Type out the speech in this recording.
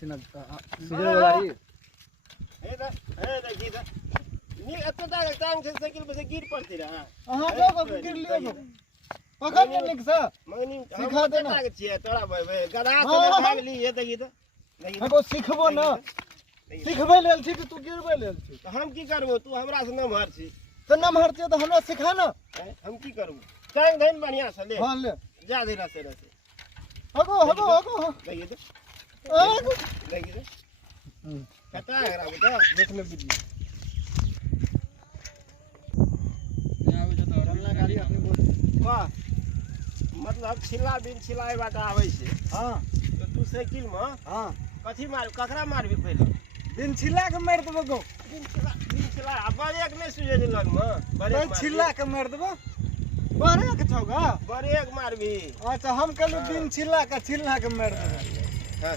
सीना सीजर गाड़ी देखिए तो नी एतो टांग से साइकिल पे से गिर पड़ती रहा हां लोग गिर लियो पकड़ ले निक से मगनी सिखा देना छिए तोरा गधा से भाग ली ये देखिए तो हमको सिखबो ना सिखबै लेल छी कि तू गिरबै लेल छी तो हम की करबो तू हमरा से नमहर छी तो नमहर छी तो हमरा सिखा ना हम की करबो टांग धइन बढ़िया से ले हां ले जा धीरे से रसे हगो देखिए तो हगो देखिए तो कटा है रा बेटा देख ले बिजली आवे छ तो चलना गाड़ी अपने बोल वाह मतलब छिला बिन छिलाए बाटा आवे छे हां तो तू साइकिल में हां कथी मार ककरा मारबी पहले दिन छिला के मार देबो गो बिन छिला अब ब्रेक नहीं सुझे जे लग में ब्रेक छिला के मार देबो बारे के छौगा ब्रेक मारबी अच्छा हम कहलु दिन छिला के मार देबो हां